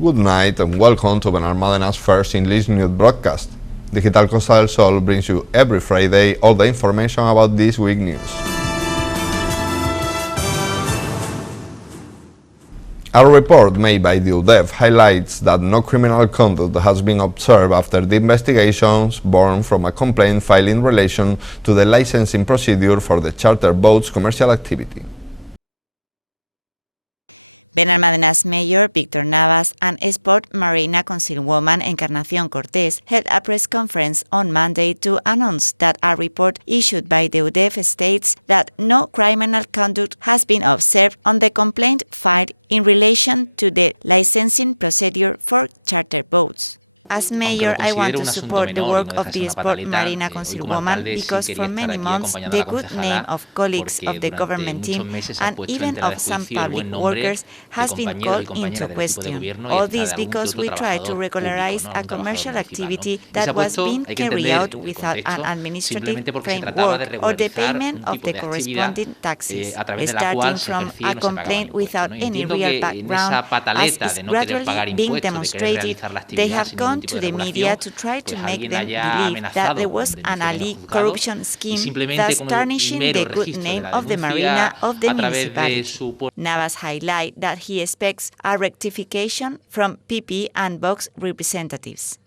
Good night and welcome to Benalmádena's first English news broadcast. Digital Costa del Sol brings you every Friday all the information about this week's news. A report made by the UDEF highlights that no criminal conduct has been observed after the investigations born from a complaint filed in relation to the licensing procedure for the charter boats commercial activity. Benalmádena's Mayor Víctor Navas and Sport Marina Councilwoman Encarnación Cortés held a press conference on Monday to announce that a report issued by the UDEF states that no criminal conduct has been observed on the complaint filed in relation to the licensing procedure for charter boats. As mayor, I want to support the work of the Sport Marina Councilwoman because for many months the good name of colleagues of the government team and even of some public workers has been called into question. All this because we try to regularize a commercial activity that was being carried out without an administrative framework or the payment of the corresponding taxes, starting from a complaint without any real background, as is gradually being demonstrated. They have gone to the media to try to make them believe that there was an alleged corruption scheme, thus tarnishing the good name of the marina of the municipality. Navas highlighted that he expects a rectification from PP and Vox representatives.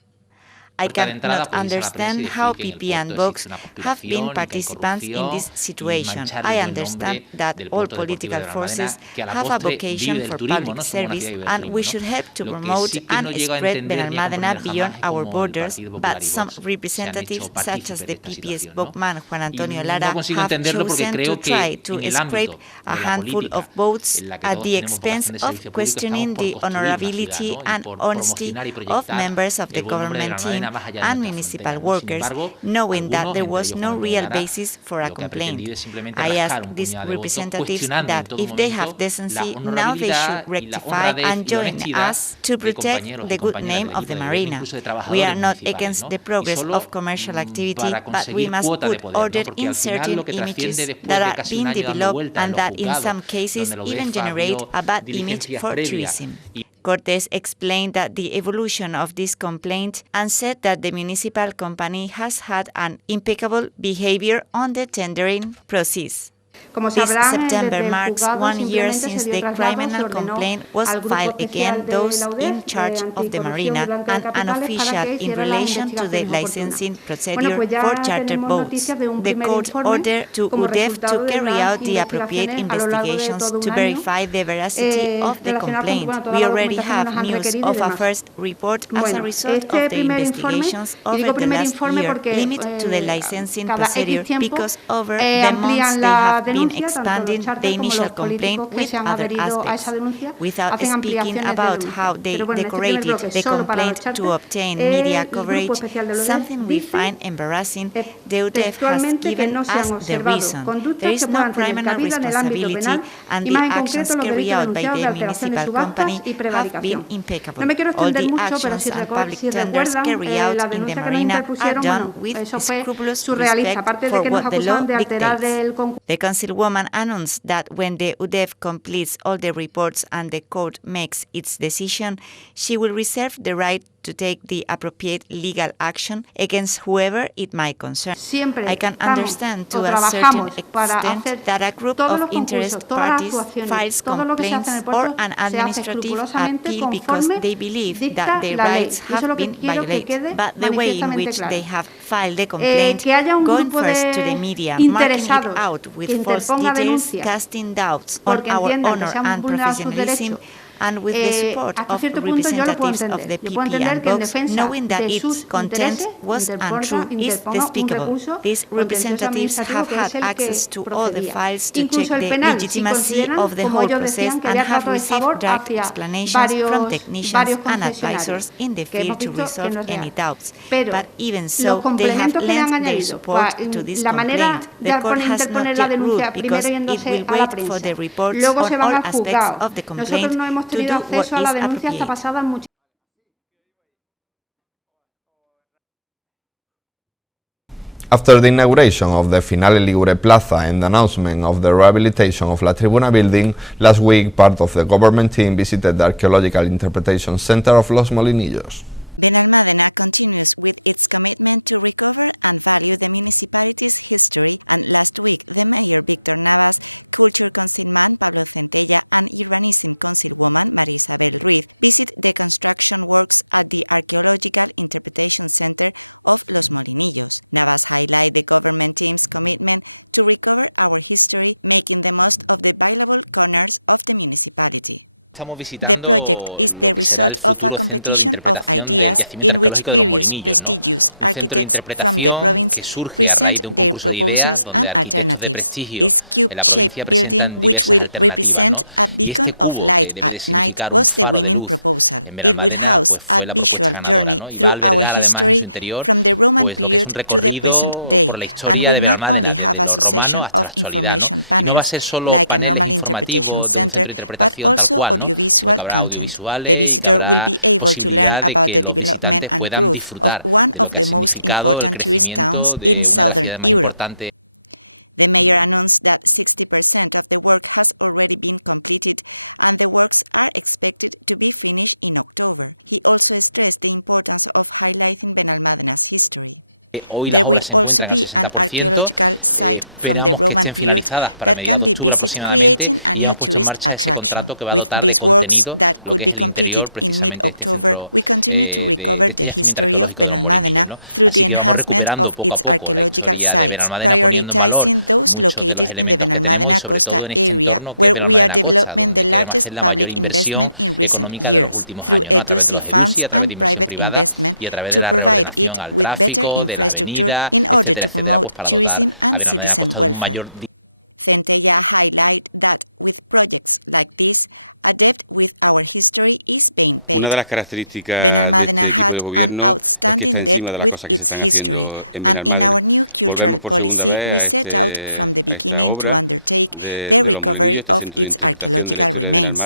I cannot understand how PP and Vox have been participants in this situation. I understand that all political forces have a vocation for public service and we should help to promote and spread Benalmádena beyond our borders, but some representatives such as the PP spokesman Juan Antonio Lara have chosen to try to scrape a handful of votes at the expense of questioning the honorability and honesty of members of the government team and municipal workers, knowing that there was no real basis for a complaint. I ask these representatives that if they have decency, now they should rectify and join us to protect the good name of the marina. We are not against the progress of commercial activity, but we must put order in certain images that are being developed and that in some cases even generate a bad image for tourism. Cortés explained that the evolution of this complaint and said that the municipal company has had an impeccable behavior on the tendering process. This September marks 1 year since the criminal complaint was filed against those in charge of the marina and an official in relation to the licensing procedure for charter boats. The court ordered to UDEF to carry out the appropriate investigations to verify the veracity of the complaint. We already have news of a first report as a result of the investigations over the last year, limited to the licensing procedure because over the months they have been expanding the initial complaint with other aspects. Without speaking about how they decorated the complaint to obtain media coverage, something we find embarrassing, the UDEF has given us the reason. There is no criminal responsibility and the actions carried out by the municipal company have been impeccable. All the actions and public tenders carried out in the marina are done with scrupulous respect for what the law dictates. The Councilwoman announced that when the UDEF completes all the reports and the court makes its decision, she will reserve the right to take the appropriate legal action against whoever it might concern. I can understand to a certain extent that a group of interested parties files complaints or an administrative appeal because they believe that their rights have been violated. But the way in which they have filed the complaint, going first to the media, marking it out with false details, casting doubts on our honor and professionalism, and with the support of representatives of the PP and Vox, knowing that its content was untrue, is despicable. These representatives have had access to all the files to check the legitimacy of the whole process and have received direct explanations from technicians and advisors in the field to resolve any doubts. But even so, they have lent their support to this complaint. The court has not yet ruled because it will wait for the reports on all aspects of the complaint to do what is appropriate. After the inauguration of the Finale Ligure Plaza and the announcement of the rehabilitation of La Tribuna building, last week part of the government team visited the Archeological Interpretation Center of Los Molinillos. Benalmádena continues with its commitment to recover and value the municipality's history, and last week the mayor Víctor Navas, Culture Councilman Pablo Centella and Urbanism Councilwoman María Isabel Ruiz visited the construction works at the Archeological Interpretation Center of Los Molinillos. Navas highlighted the government team's commitment to recover our history, making the most of the valuable corners of the municipality. The project is the result of a competition of ideas in which various prestigious architects from the province present their proposals and alternatives. This cube-shaped building, which will represent a beacon of light at night, was the winning proposal. It will house a visual journey through our history from the Roman period to the present day, and will not only have a succession of information panels, like a normal interpretation center, but also audiovisual content. The visitor will be able to learn about the development and growth of one of the most important tourist towns in southern Europe. The mayor announced that 60% of the work has already been completed and the works are expected to be finished in October. He also stressed the importance of highlighting Benalmádena's history. There will also be an archaeological site from the Roman period that can be visited, creating a new tourist attraction. With these works that could be completed in mid-October, we continue to recover the history of Benalmádena through the enhancement of its archaeological sites, prioritizing those located in the Benalmádena Costa area, where we are developing the largest public investment in recent years, through EDUSI funds and private investment, to provide it with better infrastructure in order to promote tourism and citizen welfare. Centella highlighted that with projects like this, a debt with our history is being paid. Benalmádena had an outstanding debt with its history, and in our new cultural policy we set out from the beginning to undertake the recovery of its archaeological remains.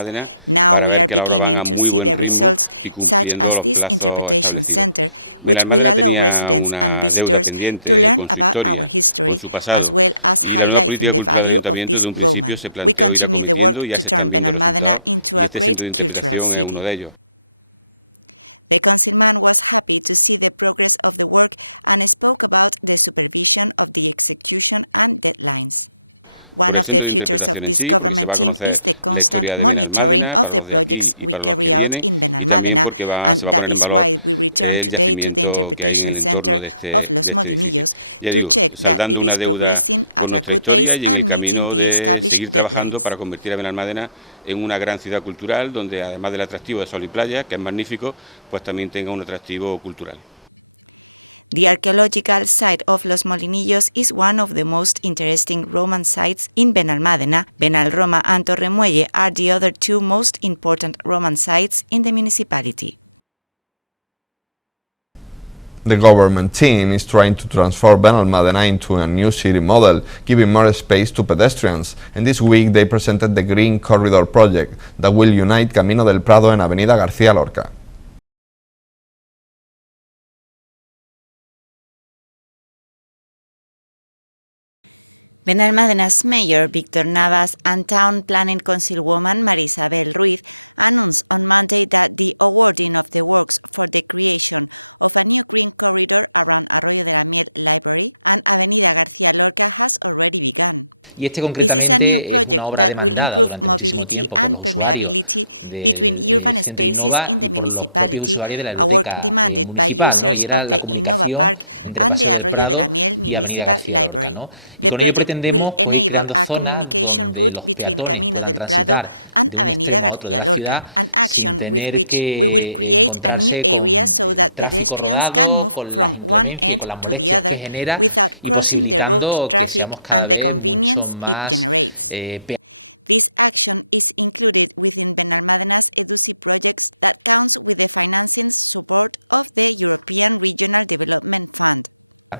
Now we are beginning to see the results, such as this interpretation center, which will allow residents and visitors to learn about our history, as well as highlighting the value of this Roman. We continue the work to turn Benalmádena into a great cultural city. The councilman was happy to see the progress of the work and spoke about the supervision of the execution and deadlines. One of the features of this government team is the constant monitoring of the projects we carry out in Benalmádena, and that is why we return today to the Interpretation Center of Los Molinillos to check that it is progressing at a good pace and meeting the established deadlines. En una gran ciudad cultural donde además del atractivo de sol y playa, que es magnífico, pues también tenga un atractivo cultural. The archaeological site of Los Molinillos is one of the most interesting Roman sites in Benalmádena. Benalroma and Torremuelle are the other two most important Roman sites in the municipality. The government team is trying to transform Benalmádena into a new city model, giving more space to pedestrians, and this week they presented the Green Corridor project that will unite Camino del Prado and Avenida García Lorca. Benalmádena's mayor Víctor Navas and town planning councilwoman María Isabel Ruiz announced on Monday that the awarding of the works for the creation of a new green corridor around Arroyo de la Miel Library and Avenida García Lorca has already begun. This is a new project that will improve mobility and permeability between urban spaces in the municipality, a work demanded by users of the Innova Park and the Arroyo de la Miel Municipal Library. The project will enable a communication route between Camino del Prado and Avenida García Lorca, an action with which we will create a new area so that pedestrians can move from one end to the other without crossing the road traffic and the convenience it generates. This action is included within Benalmádena's EDUSI projects that counts with the financing support of the European Regional Development Fund.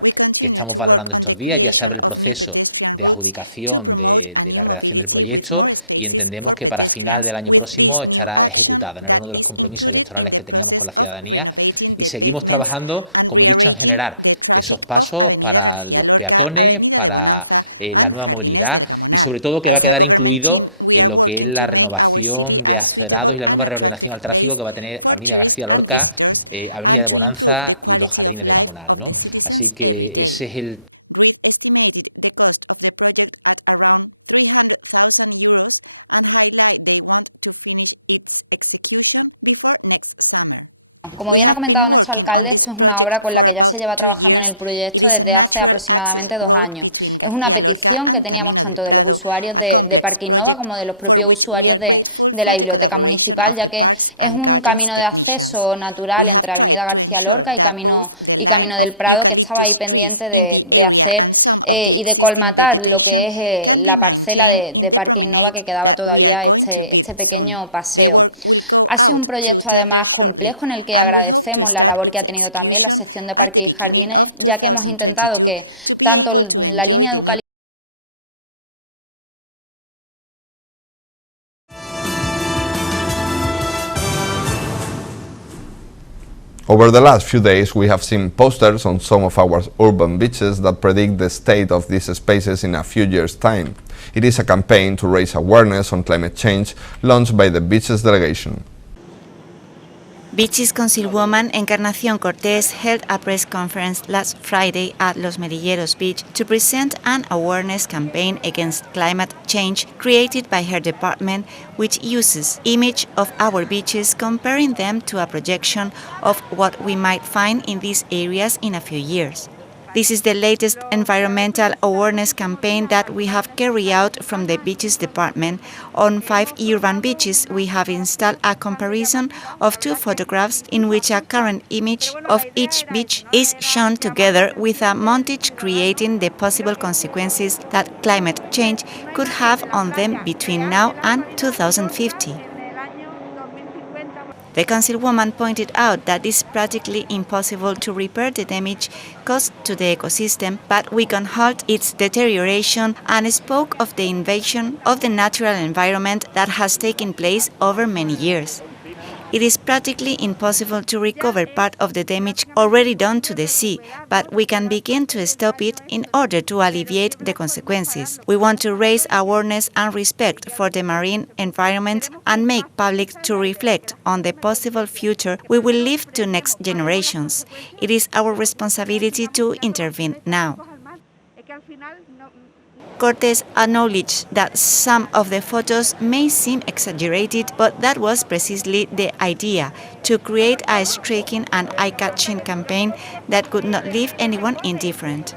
We continue to work on the creation of new pedestrian routes to promote a new mobility with more spaces for pedestrians with this new action that is included in the process of renovating the pavements and rearranging the traffic of Avenida García Lorca, Avenida de Bonanza and Jardines del Gamonal. As a government team, we are working to make our city a suitable and attractive place for tourists and visitors and to improve the quality of life of the citizens every day. Ruiz estimated the cost of the project at around 300,000 euros and highlighted they want to finish its execution before next summer. We have been working on this project for about 2 years. It is a natural access road between García Lorca and Camino del Prado, a complex project for which we are grateful for the collaboration of the Parks and Gardens technicians. We have tried to ensure that both the line of eucalyptus trees in the area and some of the existing vegetation can be maintained in the promenade that we are going to build soon. The work will go out to tender shortly, and we hope to start its execution at the beginning of 2022 to be able to enjoy the new. Over the last few days, we have seen posters on some of our urban beaches that predict the state of these spaces in a few years' time. It is a campaign to raise awareness on climate change launched by the Beaches Delegation. Beaches Councilwoman Encarnación Cortés held a press conference last Friday at Los Melilleros Beach to present an awareness campaign against climate change created by her department, which uses image of our beaches, comparing them to a projection of what we might find in these areas in a few years. This is the latest environmental awareness campaign that we have carried out from the Beaches Department. On 5 urban beaches, we have installed a comparison of 2 photographs in which a current image of each beach is shown together with a montage creating the possible consequences that climate change could have on them between now and 2050. The councilwoman pointed out that it is practically impossible to repair the damage caused to the ecosystem, but we can halt its deterioration, and spoke of the invasion of the natural environment that has taken place over many years. It is practically impossible to recover part of the damage already done to the sea, but we can begin to stop it in order to alleviate the consequences. We want to raise awareness and respect for the marine environment and make public to reflect on the possible future we will leave to next generations. It is our responsibility to intervene now. Cortés acknowledged that some of the photos may seem exaggerated, but that was precisely the idea, to create a striking and eye-catching campaign that could not leave anyone indifferent.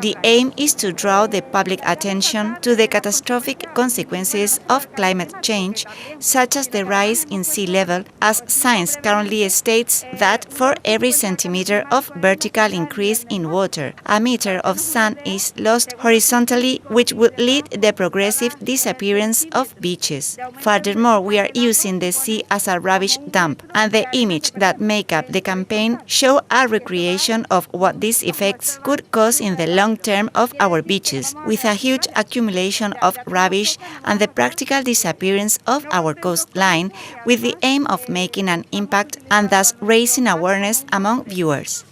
The aim is to draw the public attention to the catastrophic consequences of climate change, such as the rise in sea level, as science currently states that for every centimeter of vertical increase in water, a meter of sand is lost horizontally, which would lead the progressive disappearance of beaches. Furthermore, we are using the sea as a rubbish dump, and the image that make up the campaign show a recreation of what these effects could cause in the long term of our beaches, with a huge accumulation of rubbish and the practical disappearance of our coastline, with the aim of making an impact and thus raising awareness among viewers.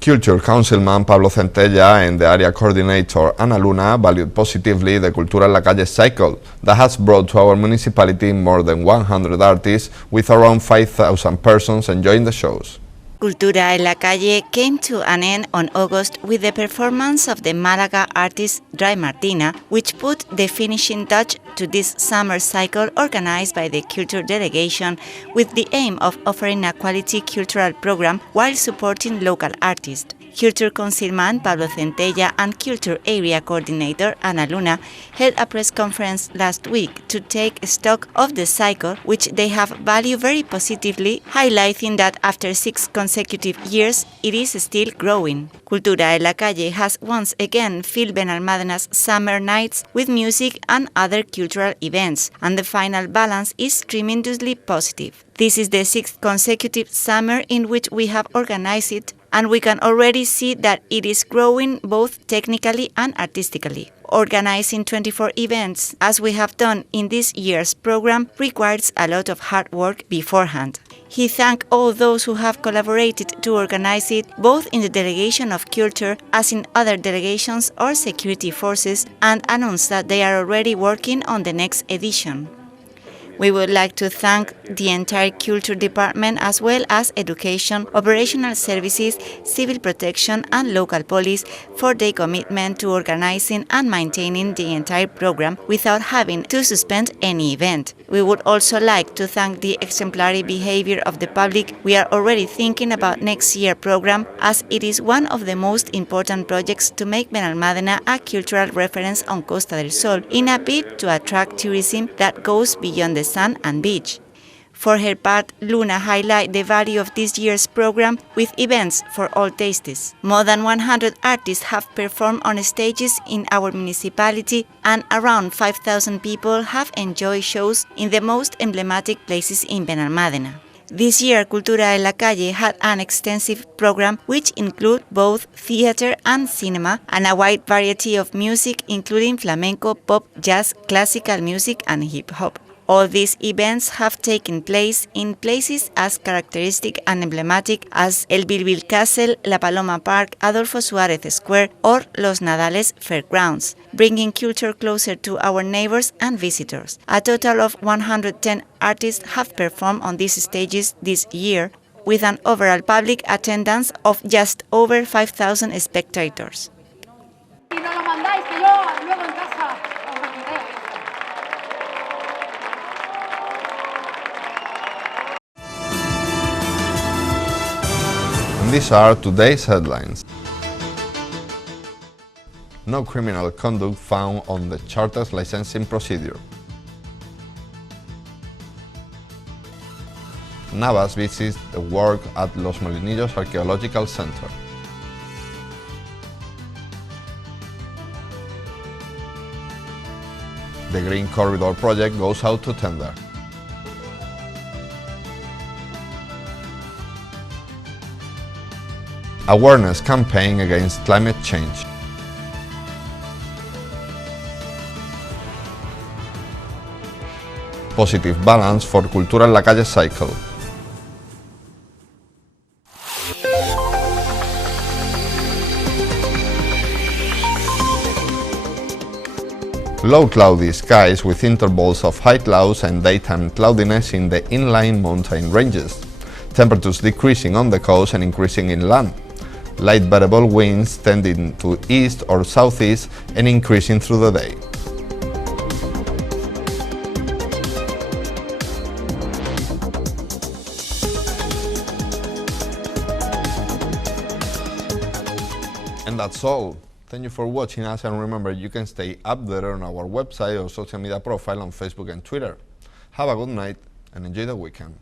Culture Councilman Pablo Centella and the area coordinator Ana Luna valued positively the Cultura en la Calle cycle that has brought to our municipality more than 100 artists, with around 5,000 persons enjoying the shows. Cultura en la Calle came to an end on August with the performance of the Malaga artist Dry Martina, which put the finishing touch to this summer cycle organized by the Culture Delegation with the aim of offering a quality cultural program while supporting local artists. Culture Councilman Pablo Centella and Culture Area Coordinator Ana Luna held a press conference last week to take stock of the cycle, which they have valued very positively, highlighting that after 6 consecutive years, it is still growing. Cultura en la Calle has once again filled Benalmádena summer nights with music and other cultural events, and the final balance is tremendously positive. This is the 6th consecutive summer in which we have organized it, and we can already see that it is growing both technically and artistically. Organizing 24 events, as we have done in this year's program, requires a lot of hard work beforehand. He thanked all those who have collaborated to organize it, both in the Delegation of Culture as in other delegations or security forces, and announced that they are already working on the next edition. We would like to thank the entire Culture Department as well as Education, Operational Services, Civil Protection and Local Police for their commitment to organizing and maintaining the entire program without having to suspend any event. We would also like to thank the exemplary behavior of the public. We are already thinking about next year's program, as it is one of the most important projects to make Benalmádena a cultural reference on Costa del Sol in a bid to attract tourism that goes beyond the sun and beach. For her part, Luna highlighted the value of this year's program with events for all tastes. More than 100 artists have performed on stages in our municipality, and around 5,000 people have enjoyed shows in the most emblematic places in Benalmádena. This year, Cultura en la Calle had an extensive program which included both theater and cinema, and a wide variety of music including flamenco, pop, jazz, classical music and hip-hop. All these events have taken place in places as characteristic and emblematic as El Bilbil Castle, La Paloma Park, Adolfo Suárez Square or Los Nadales Fairgrounds, bringing culture closer to our neighbors and visitors. A total of 110 artists have performed on these stages this year, with an overall public attendance of just over 5,000 spectators. And these are today's headlines. No criminal conduct found on the charter's licensing procedure. Navas visits the work at Los Molinos Archeological Center. The Green Corridor project goes out to tender. Awareness campaign against climate change. Positive balance for Cultura en la Calle cycle. Low cloudy skies with intervals of high clouds and daytime cloudiness in the inland mountain ranges. Temperatures decreasing on the coast and increasing inland. Light variable winds tending to east or southeast and increasing through the day. And that's all. Thank you for watching us, and remember, you can stay up there on our website or social media profile on Facebook and Twitter. Have a good night and enjoy the weekend.